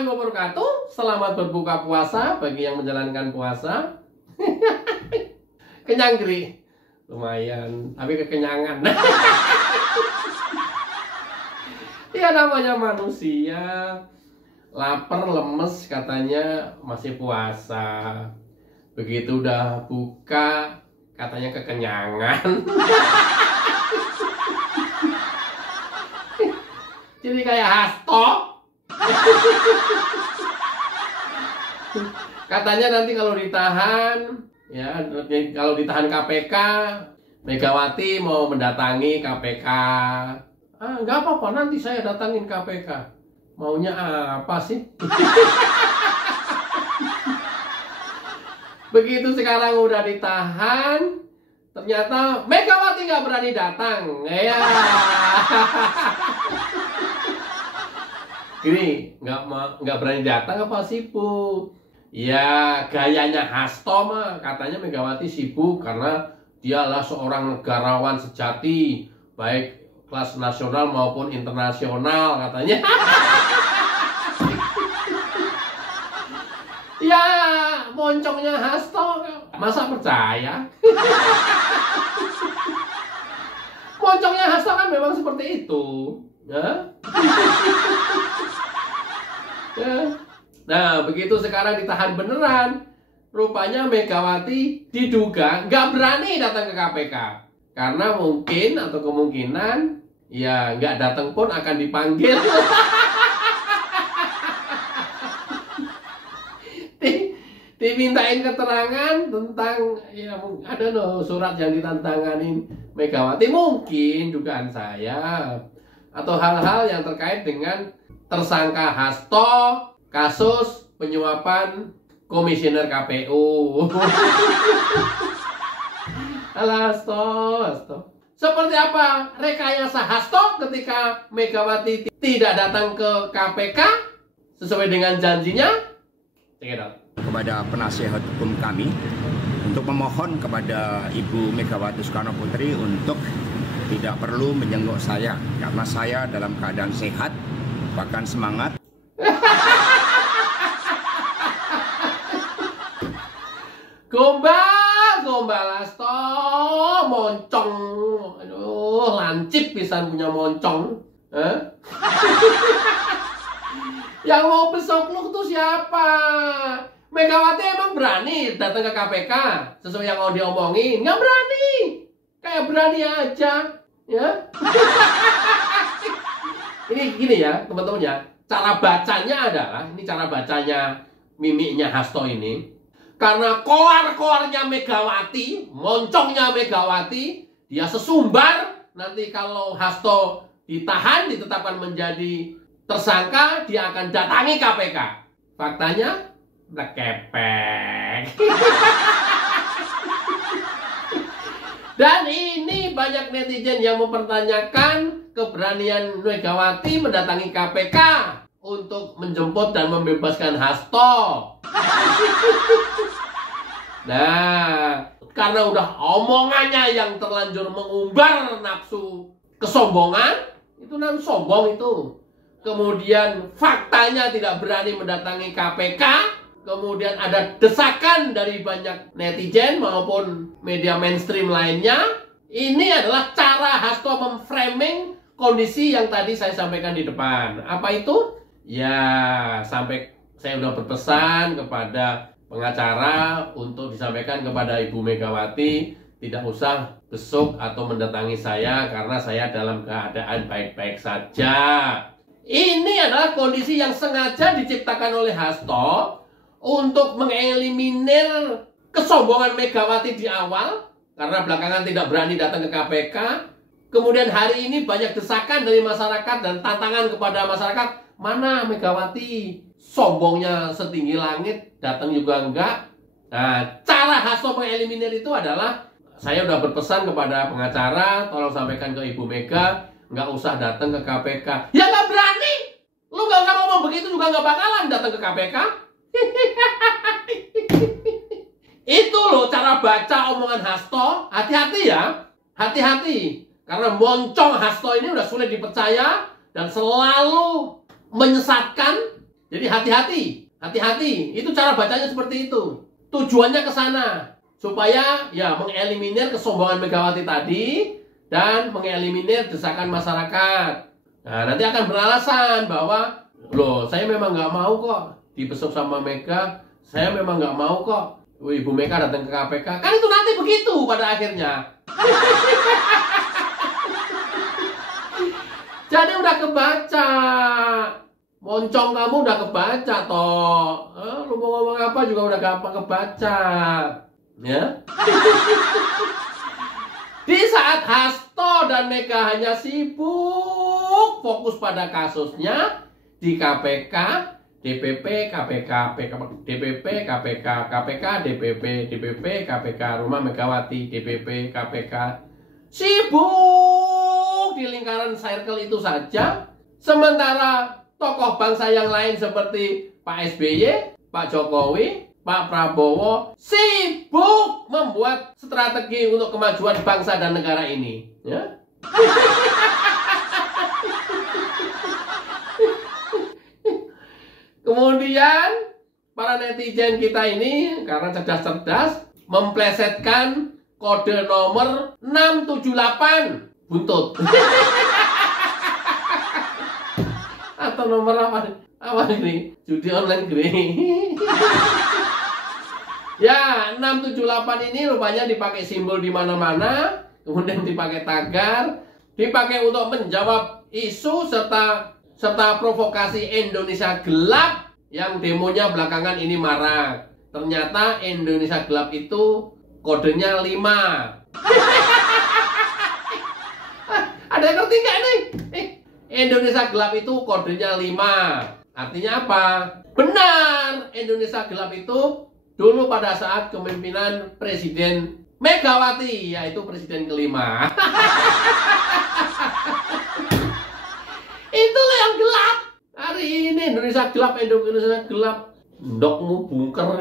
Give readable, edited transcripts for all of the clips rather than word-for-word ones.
warahmatullahi wabarakatuh. Selamat berbuka puasa bagi yang menjalankan puasa. Kenyang Gri? Lumayan, tapi kekenyangan. Ya namanya manusia, lapar, lemes, katanya masih puasa. Begitu udah buka, katanya kekenyangan. Jadi kayak hasto. Katanya nanti kalau ditahan, ya kalau ditahan KPK, Megawati mau mendatangi KPK. Nggak apa-apa, nanti saya datangin KPK. Maunya apa sih? Begitu sekarang udah ditahan, ternyata Megawati nggak berani datang. Ya. Gini, nggak berani datang apa sibuk? Ya gayanya hasto mah, katanya Megawati sibuk karena dialah seorang negarawan sejati, baik kelas nasional maupun internasional katanya. Ya moncongnya hasto, masa percaya? Moncongnya hasto kan memang seperti itu, ya? Ya. Nah, begitu sekarang ditahan beneran, rupanya Megawati diduga nggak berani datang ke KPK. Karena mungkin atau kemungkinan, ya nggak datang pun akan dipanggil. Dimintain keterangan tentang, ya ada loh surat yang ditantanganin Megawati. Mungkin dugaan saya, atau hal-hal yang terkait dengan tersangka hasto kasus penyuapan komisioner KPU. Alah, hasto. Seperti apa rekayasa hasto ketika Megawati tidak datang ke KPK sesuai dengan janjinya? Cek it out. Kepada penasihat hukum kami untuk memohon kepada Ibu Megawati Soekarno Putri untuk tidak perlu menjenguk saya karena saya dalam keadaan sehat, bahkan semangat. Gombal hasto, moncong. Aduh, lancip pisan punya moncong. Yang mau besokluk tuh siapa? Megawati emang berani datang ke KPK sesuai yang mau diomongin? Nggak berani. Kayak berani aja, ya. Ini gini ya, teman-teman ya. Cara bacanya adalah, ini cara bacanya mimiknya hasto ini. Karena koar-koarnya Megawati, moncongnya Megawati, dia sesumbar. Nanti kalau hasto ditahan, ditetapkan menjadi tersangka, dia akan datangi KPK. Faktanya, kepek. Dan ini banyak netizen yang mempertanyakan keberanian Megawati mendatangi KPK untuk menjemput dan membebaskan hasto. Nah, karena udah omongannya yang terlanjur mengumbar nafsu kesombongan, itu nan sombong itu. Kemudian faktanya tidak berani mendatangi KPK. Kemudian ada desakan dari banyak netizen maupun media mainstream lainnya. Ini adalah cara hasto memframing kondisi yang tadi saya sampaikan di depan. Apa itu? Ya, sampai saya udah berpesan kepada pengacara untuk disampaikan kepada Ibu Megawati tidak usah besuk atau mendatangi saya karena saya dalam keadaan baik-baik saja. Ini adalah kondisi yang sengaja diciptakan oleh hasto untuk mengeliminir kesombongan Megawati di awal karena belakangan tidak berani datang ke KPK. Kemudian hari ini banyak desakan dari masyarakat dan tantangan kepada masyarakat. Mana Megawati? Sombongnya setinggi langit, datang juga enggak. Nah, cara hasto mengeliminir itu adalah, saya udah berpesan kepada pengacara, tolong sampaikan ke Ibu Mega, nggak usah datang ke KPK. Ya nggak berani. Lu nggak ngomong begitu juga nggak bakalan datang ke KPK. Itu loh cara baca omongan hasto. Hati-hati ya, hati-hati. Karena moncong hasto ini udah sulit dipercaya dan selalu menyesatkan Jadi hati-hati. Itu cara bacanya seperti itu. Tujuannya ke sana supaya ya mengeliminir kesombongan Megawati tadi dan mengeliminir desakan masyarakat. Nah, nanti akan beralasan bahwa loh, saya memang nggak mau kok dibesuk sama Mega. Saya memang nggak mau kok Ibu Mega datang ke KPK. Kan itu nanti begitu pada akhirnya. Jadi udah kebaca. Moncong kamu udah kebaca toh. Lu mau ngomong apa juga udah gampang kebaca. Ya. Di saat Hasto dan Mega hanya sibuk fokus pada kasusnya di KPK, DPP, KPK, DPP, KPK, KPK, DPP, DPP, KPK, Rumah Megawati, DPP, KPK. Sibuk di lingkaran circle itu saja. Sementara tokoh bangsa yang lain seperti Pak SBY, Pak Jokowi, Pak Prabowo sibuk membuat strategi untuk kemajuan bangsa dan negara ini. Ya. Kemudian para netizen kita ini karena cerdas-cerdas memplesetkan kode nomor 678 buntut. Atau nomor apa ini? Judi online gini. Ya, 678 ini rupanya dipakai simbol di mana-mana, kemudian dipakai tagar, dipakai untuk menjawab isu serta provokasi Indonesia gelap yang demonya belakangan ini marak. Ternyata Indonesia gelap itu kodenya 5. Ada yang ngerti nggak nih? Indonesia gelap itu kodenya 5. Artinya apa? Benar, Indonesia gelap itu dulu pada saat kepemimpinan Presiden Megawati, yaitu Presiden kelima. Itulah yang gelap. Hari ini Indonesia gelap, Indonesia gelap. Ndokmu bungker.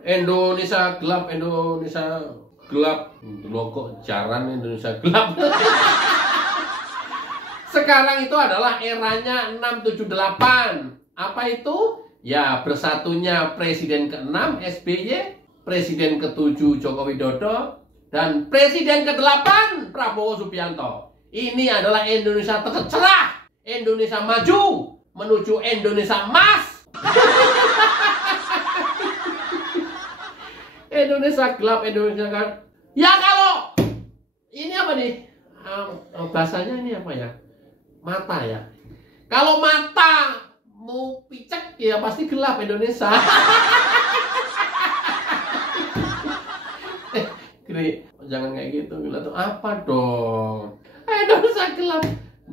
Indonesia gelap, Indonesia gelap. Logo jarang Indonesia gelap. Sekarang itu adalah eranya 678. Apa itu? Ya, bersatunya Presiden ke-6 SBY, Presiden ke-7 Joko Widodo, dan Presiden ke-8 Prabowo Subianto. Ini adalah Indonesia tercerah, Indonesia maju menuju Indonesia emas. Indonesia gelap, Indonesia kan. Ya kalau ini apa nih? Bahasanya ini apa ya? Mata ya. Kalau mata mau picek ya pasti gelap Indonesia. Gini, jangan kayak gitu. Gila tuh apa dong? Indonesia gelap.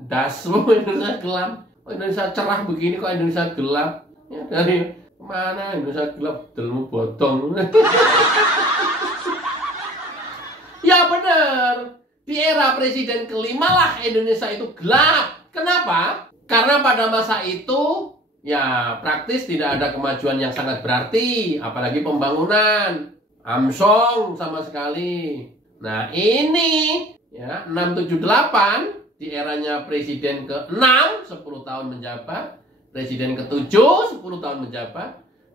Dasmu Indonesia gelap. Indonesia cerah begini kok Indonesia gelap. Ya, dari mana Indonesia gelap? Delmu bodong. Ya benar. Di era Presiden kelima lah Indonesia itu gelap. Kenapa? Karena pada masa itu ya praktis tidak ada kemajuan yang sangat berarti, apalagi pembangunan. Amsong sama sekali. Nah ini ya 678 di eranya Presiden ke-6 10 tahun menjabat, Presiden ke-7 10 tahun menjabat,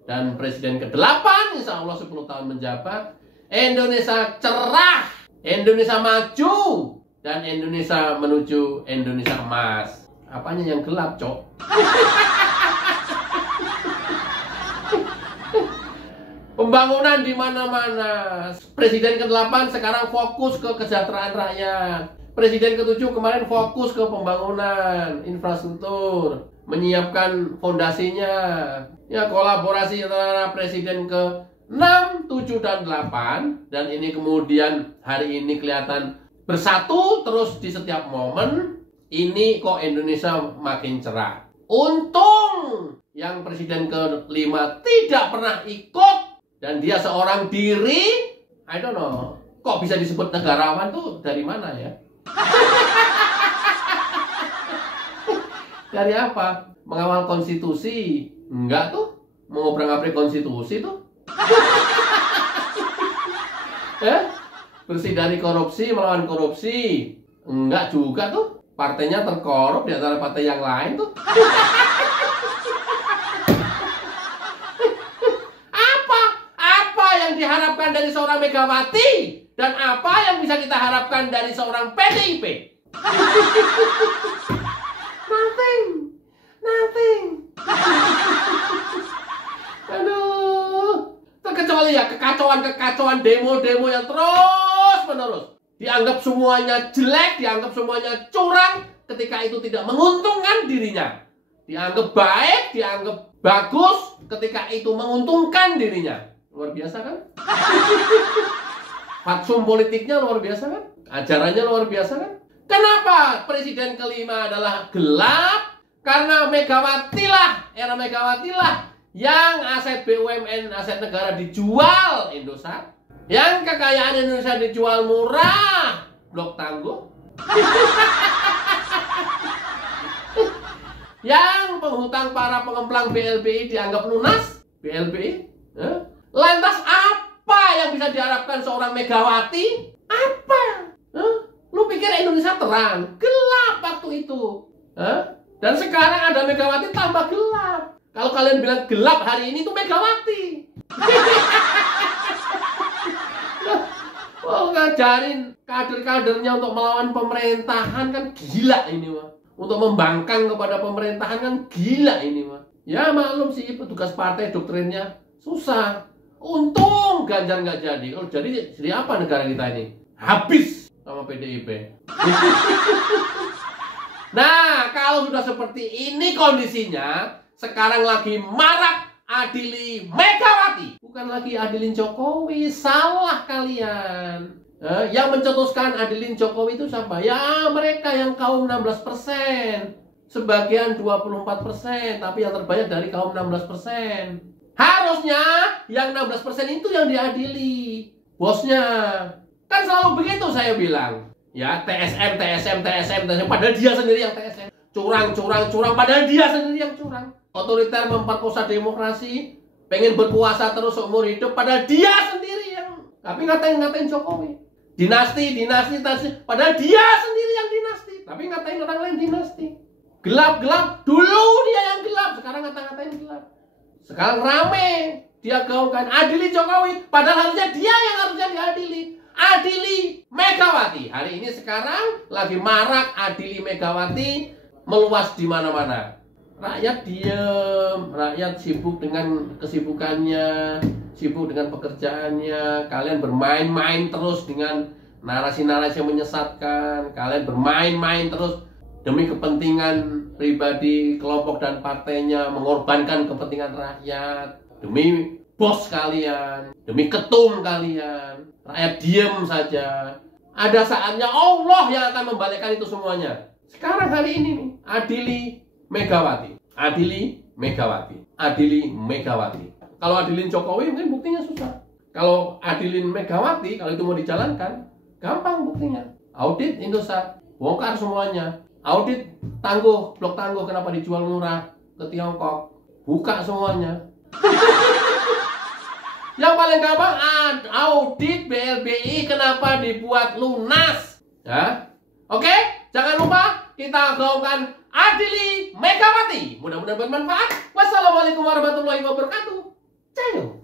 dan Presiden ke-8 insya Allah 10 tahun menjabat. Indonesia cerah, Indonesia maju, dan Indonesia menuju Indonesia emas. Apanya yang gelap, Cok? Pembangunan di mana-mana. Presiden ke-8 sekarang fokus ke kesejahteraan rakyat. Presiden ke-7 kemarin fokus ke pembangunan infrastruktur, menyiapkan fondasinya. Ya, kolaborasi antara Presiden ke-6, 7, dan 8. Dan ini kemudian hari ini kelihatan bersatu terus di setiap momen. Ini kok Indonesia makin cerah. Untung yang Presiden ke-5 tidak pernah ikut. Dan dia seorang diri. I don't know. Kok bisa disebut negarawan tuh dari mana ya? Dari apa? Mengawal konstitusi? Enggak tuh. Mengobrak-abrik konstitusi tuh. Bersih dari korupsi, melawan korupsi? Enggak juga tuh. partainya terkorup di antara partai yang lain tuh. Apa yang diharapkan dari seorang Megawati dan apa yang bisa kita harapkan dari seorang PDIP? Nothing. Aduh, terkecuali ya kekacauan demo-demo yang terus menerus. Dianggap semuanya jelek, dianggap semuanya curang ketika itu tidak menguntungkan dirinya. Dianggap baik, dianggap bagus ketika itu menguntungkan dirinya. Luar biasa kan? Fatsum politiknya luar biasa kan? Ajarannya luar biasa kan? Kenapa presiden kelima adalah gelap? Karena era Megawati lah yang aset BUMN, aset negara dijual Indosat. Yang kekayaan Indonesia dijual murah, blok tangguh. Yang penghutang para pengemplang BLBI dianggap lunas, BLBI. Lantas apa yang bisa diharapkan seorang Megawati? Apa? Lu pikir Indonesia terang? Gelap waktu itu. Dan sekarang ada Megawati tambah gelap. Kalau kalian bilang gelap hari ini itu Megawati. Oh, ngajarin kader-kadernya untuk melawan pemerintahan kan gila ini mah. Untuk membangkang kepada pemerintahan kan gila ini mah. Ya maklum sih petugas partai doktrinnya susah. Untung Ganjar nggak jadi. Kalau jadi apa negara kita ini? Habis sama PDIP. Nah, kalau sudah seperti ini kondisinya, sekarang lagi marak adili Megawati. Bukan lagi adilin Jokowi, salah kalian. Yang mencetuskan adilin Jokowi itu siapa? Ya mereka yang kaum 16%. Sebagian 24%, tapi yang terbanyak dari kaum 16%. Harusnya yang 16% itu yang diadili. Bosnya. Kan selalu begitu saya bilang. Ya, TSM, padahal dia sendiri yang TSM. Curang, padahal dia sendiri yang curang. Otoriter memperkosa demokrasi, pengen berkuasa terus seumur hidup, padahal dia sendiri yang. Tapi ngatain Jokowi. Dinasti, padahal dia sendiri yang dinasti. Tapi ngatain orang lain dinasti. Gelap, dulu dia yang gelap, sekarang ngatain gelap. Sekarang rame, dia gaungkan adili Jokowi, padahal harusnya dia yang harusnya diadili. Adili Megawati. Hari ini sekarang lagi marak adili Megawati meluas di mana-mana. Rakyat diem, rakyat sibuk dengan kesibukannya, sibuk dengan pekerjaannya. Kalian bermain-main terus dengan narasi-narasi yang menyesatkan. Kalian bermain-main terus demi kepentingan pribadi, kelompok dan partainya, mengorbankan kepentingan rakyat, demi bos kalian, demi ketum kalian. Rakyat diem saja. Ada saatnya Allah yang akan membalikkan itu semuanya. Sekarang hari ini nih, adili Megawati. Kalau adilin Jokowi mungkin buktinya susah. Kalau adilin Megawati, kalau itu mau dijalankan, gampang buktinya. Audit Indosat, bongkar semuanya. Audit blok tangguh kenapa dijual murah ke Tiongkok. Buka semuanya. Yang paling gampang audit BLBI kenapa dibuat lunas. Ya. Oke, jangan lupa kita gaungkan adili Megawati. Mudah-mudahan bermanfaat. Wassalamualaikum warahmatullahi wabarakatuh. Ciao.